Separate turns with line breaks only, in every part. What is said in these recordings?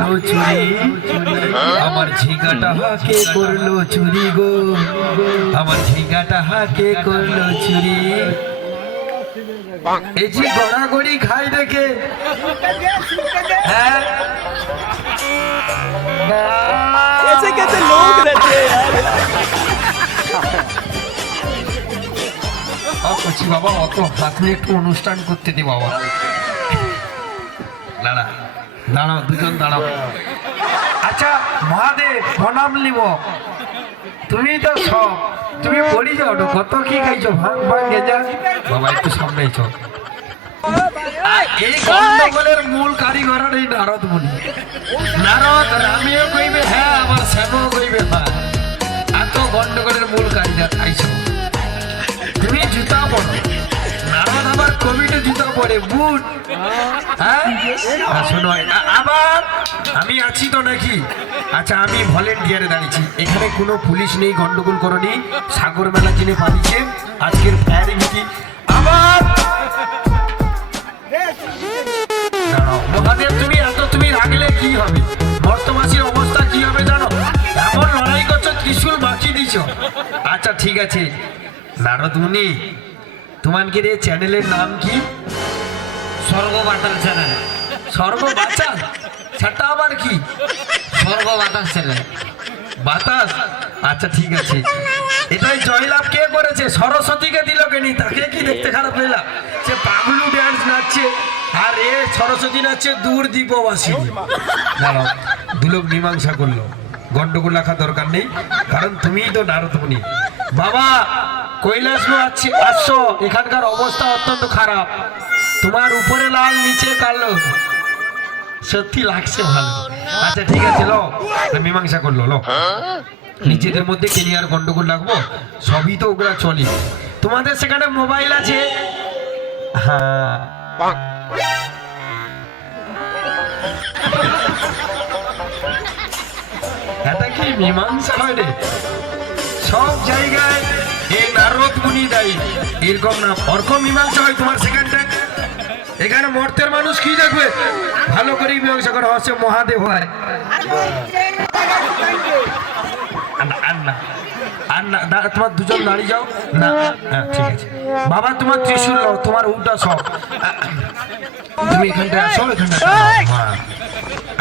করলো চুরি আমার ঝিঙ্গাটা হাকে করলো চুরি গো আমার ঝিঙ্গাটা হাকে করলো চুরি এই যে গড়াগড়ি খাই দেখে হ্যাঁ
कैसे कैसे लोग रहते हैं यार
ও কচি বাবা অত হাতে একটু অনুষ্ঠান করতে দে বাবা দাঁড়া দাঁড়াও দুজন দাঁড়াও। আচ্ছা মহাদেব প্রণাম নিব। তুমি তো সব তুমি বলি যাও কত কি খাইছো? ভাঙ ভাঙ গেজা বাবা একটু সামনে চো এই গন্ডগোলের মূল কারিগর এই নারদ মুনি। নারদ রামিও কইবে হ্যাঁ আমার শ্যামও কইবে হ্যাঁ এত গন্ডগোলের মূল কারিগর তুমি জুতা পরে বুট হ্যাঁ? হ্যাঁ, আবার আমি আছি তো নাকি? আচ্ছা আমি ভলেন্টিয়ারে দাঁড়িয়েছি। এখানে কোনো পুলিশ নেই গন্ডগোল করনি। সাগর মেলা যিনি পালিয়েছে আজকের ফায়ারিং কি আবার মহাদেব তুমি এত তুমি রাগলে কি হবে? বর্তমাসীর অবস্থা কি হবে জানো? এমন লড়াই করছ ত্রিশুল বাকি দিছ আচ্ছা ঠিক আছে। নারদ মুনি তোমাদের এই চ্যানেলের নাম কি?
স্বর্গবাতাল চ্যানেল।
সর্ববাচাল সেটা আবার কি?
স্বর্গ স্বর্গবাতাল চ্যানেল।
বাতাস? আচ্ছা ঠিক আছে। এটাই জয়লাভ কে করেছে? সরস্বতীকে দিল কেনি? তাকে কি দেখতে খারাপ পেলাম সে পাগলু ড্যান্স নাচছে। আর এ সরস্বতী নাচছে দূর দ্বীপবাসী। দাঁড়াও, দুলোক মীমাংসা করল। গন্ডগোল রাখা দরকার নেই, কারণ তুমিই তো নারদমণি। বাবা কৈলাস আছে আসছো এখানকার অবস্থা অত্যন্ত খারাপ। তোমার উপরে লাল নিচে কালো। সত্যি লাগছে ভালো। আচ্ছা ঠিক আছে লো। মীমাংসা করল লো। নিজেদের মধ্যে কেরিয়ার গন্ডগোল রাখব সবই তো ওগুলা চলে। তোমাদের সেখানে মোবাইল আছে? হ্যাঁ। এটা কি মীমাংসা হয় রে? সব জায়গায় এই নারদ মুনি দেয়। এরকম না ওরকম মীমাংসা হয় তোমার সেখানটায়? এখানে মর্তের মানুষ কি দেখবে? ভালো করে মীমাংসা করা হচ্ছে মহাদেব হয়। তোমার দুজন দাঁড়িয়ে যাও। না ঠিক আছে। বাবা তোমার ত্রিশূল নাও, তোমার উল্টা সব। তুমি এখানটা আসো হ্যাঁ।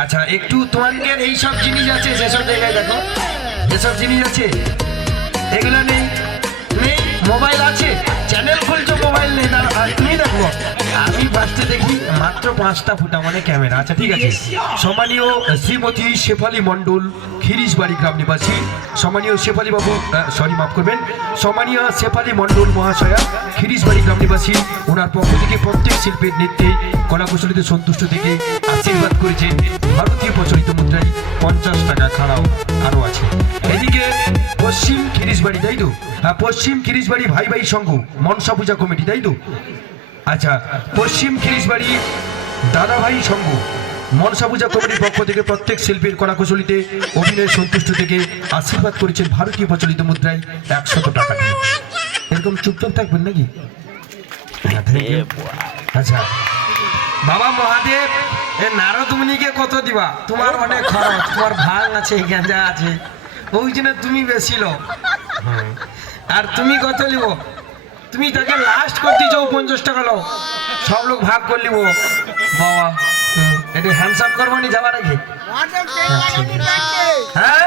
আচ্ছা একটু তোমাদের এই সব জিনিস আছে সেসব জায়গায় দেখো। এসব জিনিস আছে এগুলো নেই। নেই মোবাইল আছে চ্যানেল খুলছো মোবাইল নেই না তুমি দেখো। আমি দেখি, মাত্র পাঁচটা ফুটা মানে ক্যামেরা আচ্ছা ঠিক আছে। সম্মানীয় শ্রীমতী শেফালি মণ্ডল খিরিশবাড়ি গ্রাম নিবাসী। সম্মানীয় শেফালি বাবু সরি মাফ করবেন। সম্মানীয় শেফালি মহাশয়া খিরিশবাড়ি গ্রাম নিবাসী, ওনার পক্ষ থেকে প্রত্যেক শিল্পীর নৃত্যে কলাকুশলীতে সন্তুষ্ট থেকে আশীর্বাদ করেছে ভারতীয় প্রচলিত মুদ্রায় পঞ্চাশ টাকা খাড়াও আরও আছে। এদিকে পশ্চিম খিরিশবাড়ি তাই তো? হ্যাঁ পশ্চিম খিরিশবাড়ি ভাই ভাই সংঘ, মনসা পূজা কমিটি, তাই তো? আচ্ছা পশ্চিম খিরিশবাড়ি দাদা ভাই সংঘ মনসা পূজা কমিটির পক্ষ থেকে প্রত্যেক শিল্পীর কলাকুশলীতে অভিনয় সন্তুষ্ট থেকে আশীর্বাদ করেছেন ভারতীয় প্রচলিত মুদ্রায় একশত টাকা দিয়ে। এরকম চুপচাপ থাকবেন নাকি? হ্যাঁ. আচ্ছা। বাবা মহাদেব এ নারদ মুনিকে কত দিবা? তোমার অনেক খরচ তোমার ভাঙ আছে গেঁজা আছে। ওই জন্য তুমি বেশি লো আর তুমি কত নিব? তুমি তাকে লাস্ট করতে চাও পঞ্চাশ টাকা লো সব লোক ভাগ করে ও বাবা এটা হ্যান্ডসাপ করব নি যাবার আগে? হ্যাঁ